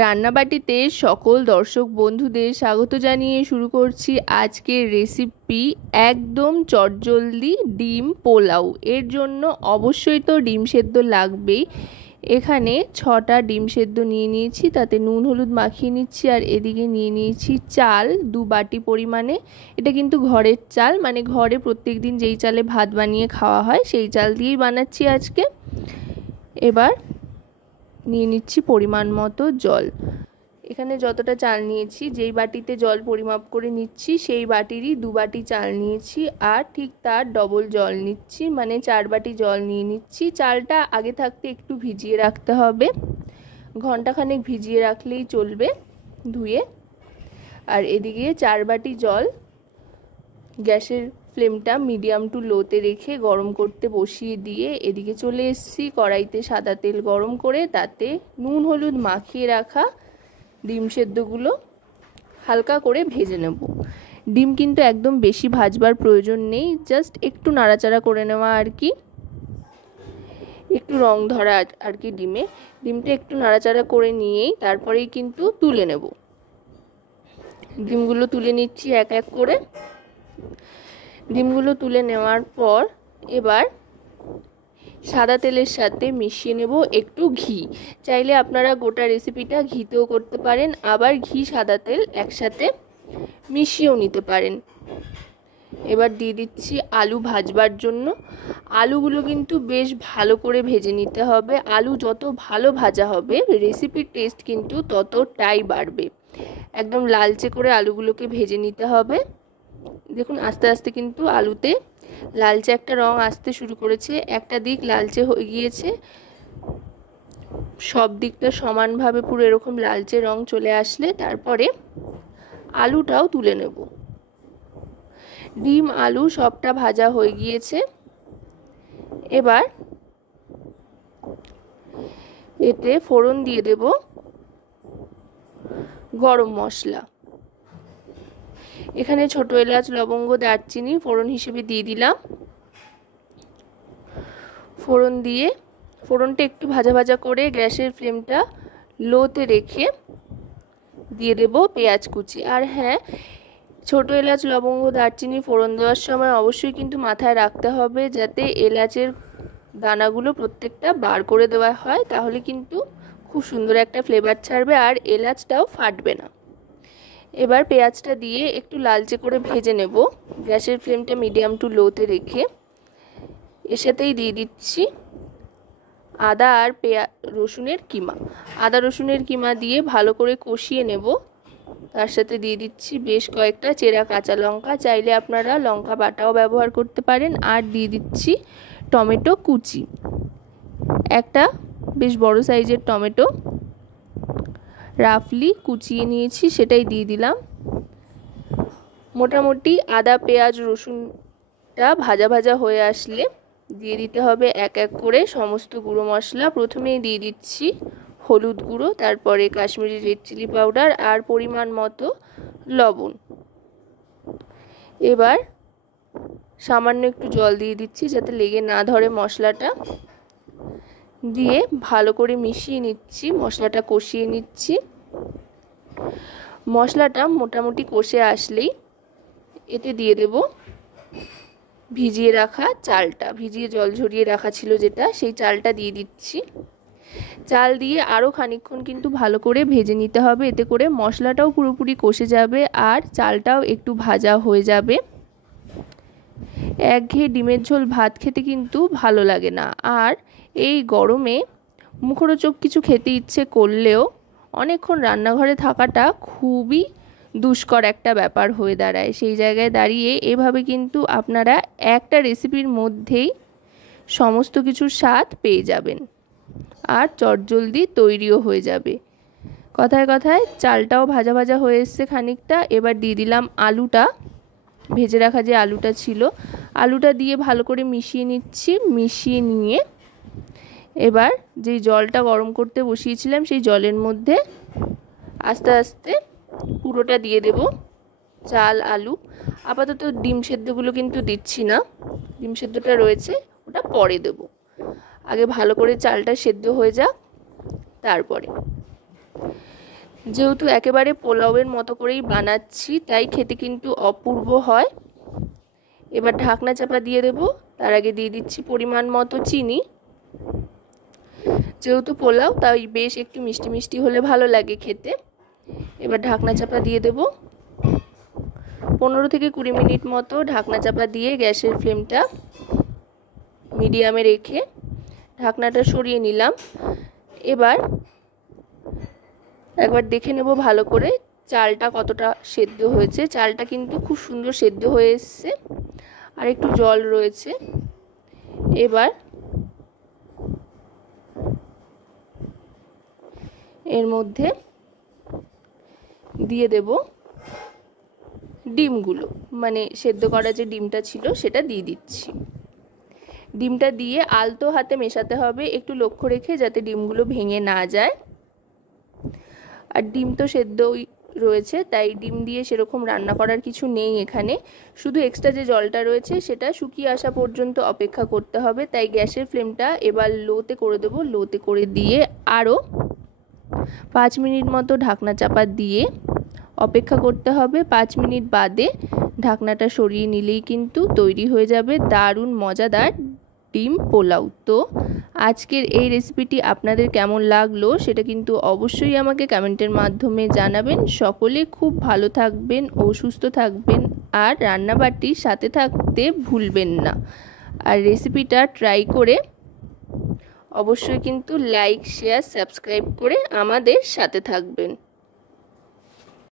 রান্নাবাটিতে সকল দর্শক বন্ধুদের স্বাগত জানিয়ে শুরু করছি আজকের রেসিপি। একদম চটজলদি ডিম পোলাও। এর জন্য অবশ্যই তো ডিম সেদ্ধ লাগবেই। এখানে 6টা ডিম সেদ্ধ নিয়ে নিয়েছি, তাতে নুন হলুদ মাখিয়ে নিচ্ছি। আর এদিকে নিয়ে নিয়েছি চাল 2 বাটি পরিমাণে। এটা কিন্তু ঘরের চাল, মানে ঘরে প্রত্যেক দিন যেই চালে ভাত বানিয়ে খাওয়া হয় সেই চাল দিয়েই বানাচ্ছি আজকে। এবার নিয়ে নিচ্ছি পরিমাণ মতো জল। এখানে যতটা চাল নিয়েছি, যেই বাটিতে জল পরিমাপ করে নিচ্ছি সেই বাটিরই 2 বাটি চাল নিয়েছি, আর ঠিক তার ডবল জল নিচ্ছি, মানে 4 বাটি জল নিয়ে নিচ্ছি। চালটা আগে থাকতে একটু ভিজিয়ে রাখতে হবে, ঘন্টাখানেক ভিজিয়ে রাখলেই চলবে ধুয়ে। আর এদিকে 4 বাটি জল গ্যাসের ফ্লেমটা মিডিয়াম টু লোতে রেখে গরম করতে বসিয়ে দিয়ে এদিকে চলে এসেছি। কড়াইতে সাদা তেল গরম করে তাতে নুন হলুদ মাখিয়ে রাখা ডিম সেদ্ধগুলো হালকা করে ভেজে নেব। ডিম কিন্তু একদম বেশি ভাজবার প্রয়োজন নেই, জাস্ট একটু নাড়াচাড়া করে নেওয়া আর কি, একটু রং ধরা আর কি ডিমটা একটু নাড়াচাড়া করে নিয়েই তারপরেই কিন্তু তুলে নেব। ডিমগুলো তুলে নিচ্ছি এক এক করে। ডিমগুলো তুলে নেওয়ার পর এবার সাদা তেলের সাথে মিশিয়ে নেব একটু ঘি। চাইলে আপনারা গোটা রেসিপিটা ঘিতেও করতে পারেন, আবার ঘি সাদা তেল একসাথে মিশিয়েও নিতে পারেন। এবার দিয়ে দিচ্ছি আলু ভাজবার জন্য। আলুগুলো কিন্তু বেশ ভালো করে ভেজে নিতে হবে। আলু যত ভালো ভাজা হবে রেসিপির টেস্ট কিন্তু ততটাই বাড়বে। একদম লালচে করে আলুগুলোকে ভেজে নিতে হবে। দেখুন আস্তে আস্তে কিন্তু আলুতে লালচে একটা রং আসতে শুরু করেছে, একটা দিক লালচে হয়ে গিয়েছে। সব দিকটা সমানভাবে পুরো এরকম লালচে রং চলে আসলে তারপরে আলুটাও তুলে নেব। ডিম আলু সবটা ভাজা হয়ে গিয়েছে। এবার এতে ফোড়ন দিয়ে দেব গরম মশলা। এখানে ছোট এলাচ লবঙ্গ দারচিনি ফোড়ন হিসেবে দিয়ে দিলাম। ফোড়ন দিয়ে ফোড়নটা একটু ভাজা ভাজা করে গ্যাসের ফ্লেমটা লোতে রেখে দিয়ে দেব পেঁয়াজ কুচি। আর হ্যাঁ, ছোট এলাচ লবঙ্গ দারচিনি ফোড়ন দেওয়ার সময় অবশ্যই কিন্তু মাথায় রাখতে হবে যাতে এলাচের দানাগুলো প্রত্যেকটা বার করে দেওয়া হয়, তাহলে কিন্তু খুব সুন্দর একটা ফ্লেভার ছাড়বে আর এলাচটাও ফাটবে না। এবার পেঁয়াজটা দিয়ে একটু লালচে করে ভেজে নেব, গ্যাসের ফ্লেমটা মিডিয়াম টু লোতে রেখে। এর সাথেই দিয়ে দিচ্ছি আদা আর রসুনের কিমা। আদা রসুনের কিমা দিয়ে ভালো করে কষিয়ে নেব। তার সাথে দিয়ে দিচ্ছি বেশ কয়েকটা চেরা কাঁচা লঙ্কা, চাইলে আপনারা লঙ্কা বাটাও ব্যবহার করতে পারেন। আর দিয়ে দিচ্ছি টমেটো কুচি, একটা বেশ বড় সাইজের টমেটো রাফলি কুচিয়ে নিয়েছি, সেটাই দিয়ে দিলাম। মোটামুটি আদা পেঁয়াজ রসুনটা ভাজা ভাজা হয়ে আসলে দিয়ে দিতে হবে এক এক করে সমস্ত গুঁড়ো মশলা। প্রথমেই দিয়ে দিচ্ছি হলুদ গুঁড়ো, তারপরে কাশ্মীরি রেড চিলি পাউডার আর পরিমাণ মতো লবণ। এবার সামান্য একটু জল দিয়ে দিচ্ছি যাতে লেগে না ধরে মশলাটা, দিয়ে ভালো করে মিশিয়ে নিচ্ছি, মশলাটা কষিয়ে নিচ্ছি। মশলাটা মোটামুটি কষে আসলেই এতে দিয়ে দেব ভিজিয়ে রাখা চালটা, ভিজিয়ে জল ঝরিয়ে রাখা ছিল যেটা, সেই চালটা দিয়ে দিচ্ছি। চাল দিয়ে আরও খানিকক্ষণ কিন্তু ভালো করে ভেজে নিতে হবে, এতে করে মশলাটাও পুরোপুরি কষে যাবে আর চালটাও একটু ভাজা হয়ে যাবে। একঘেয়ে ডিমের ঝোল ভাত খেতে কিন্তু ভালো লাগে না, আর এই গরমে মুখরোচক কিছু খেতে ইচ্ছে করলেও অনেকক্ষণ রান্নাঘরে থাকাটা খুবই দুষ্কর একটা ব্যাপার হয়ে দাঁড়ায়। সেই জায়গায় দাঁড়িয়ে এভাবে কিন্তু আপনারা একটা রেসিপির মধ্যেই সমস্ত কিছুর স্বাদ পেয়ে যাবেন আর চটজলদি তৈরিও হয়ে যাবে। কথায় কথায় চালটাও ভাজা ভাজা হয়ে এসছে খানিকটা। এবার দিয়ে দিলাম আলুটা, ভেজে রাখা যে আলুটা ছিল, আলুটা দিয়ে ভালো করে মিশিয়ে নিচ্ছি। মিশিয়ে নিয়ে এবার যেই জলটা গরম করতে বসিয়েছিলাম সেই জলের মধ্যে আস্তে আস্তে পুরোটা দিয়ে দেব চাল আলু। আপাতত ডিম সেদ্ধগুলো কিন্তু দিচ্ছি না, ডিম সেদ্ধটা রয়েছে ওটা পরে দেব। আগে ভালো করে চালটা সেদ্ধ হয়ে যাক তারপরে। যেহেতু একেবারে পোলাওয়ের মতো করেই বানাচ্ছি, তাই খেতে কিন্তু অপূর্ব হয়। এবার ঢাকনা চাপা দিয়ে দেব। তার আগে দিয়ে দিচ্ছি পরিমাণ মতো চিনি। যেহেতু পোলাও, তাই বেশ একটু মিষ্টি মিষ্টি হলে ভালো লাগে খেতে। এবার ঢাকনা চাপা দিয়ে দেব। 15 থেকে 20 মিনিট মতো ঢাকনা চাপা দিয়ে গ্যাসের ফ্লেমটা মিডিয়ামে রেখে ঢাকনাটা সরিয়ে নিলাম। এবার একবার দেখে নেব ভালো করে চালটা কতটা সেদ্ধ হয়েছে। চালটা কিন্তু খুব সুন্দর সেদ্ধ হয়ে এসছে, আর একটু জল রয়েছে। এবার এর মধ্যে দিয়ে দেব ডিমগুলো, মানে সেদ্ধ করা যে ডিমটা ছিল সেটা দিয়ে দিচ্ছি। ডিমটা দিয়ে আলতো হাতে মেশাতে হবে, একটু লক্ষ্য রেখে, যাতে ডিমগুলো ভেঙে না যায়। আর ডিম তো সেদ্ধই রয়েছে, তাই ডিম দিয়ে সেরকম রান্না করার কিছু নেই এখানে। শুধু এক্সট্রা যে জলটা রয়েছে সেটা শুকিয়ে আসা পর্যন্ত অপেক্ষা করতে হবে। তাই গ্যাসের ফ্লেমটা এবার লোতে করে দেবো। লোতে করে দিয়ে আরও 5 মিনিট মতো ঢাকনা চাপা দিয়ে অপেক্ষা করতে হবে। 5 মিনিট বাদে ঢাকনাটা সরিয়ে নিলেই কিন্তু তৈরি হয়ে যাবে দারুণ মজাদার ডিম পোলাও। তো আজকের এই রেসিপিটি আপনাদের কেমন লাগলো সেটা কিন্তু অবশ্যই আমাকে কমেন্টের মাধ্যমে জানাবেন। সকলে খুব ভালো থাকবেন ও সুস্থ থাকবেন, আর রান্নাবাটির সাথে থাকতে ভুলবেন না। আর রেসিপিটা ট্রাই করে অবশ্যই কিন্তু লাইক, শেয়ার, সাবস্ক্রাইব করে আমাদের সাথে থাকবেন।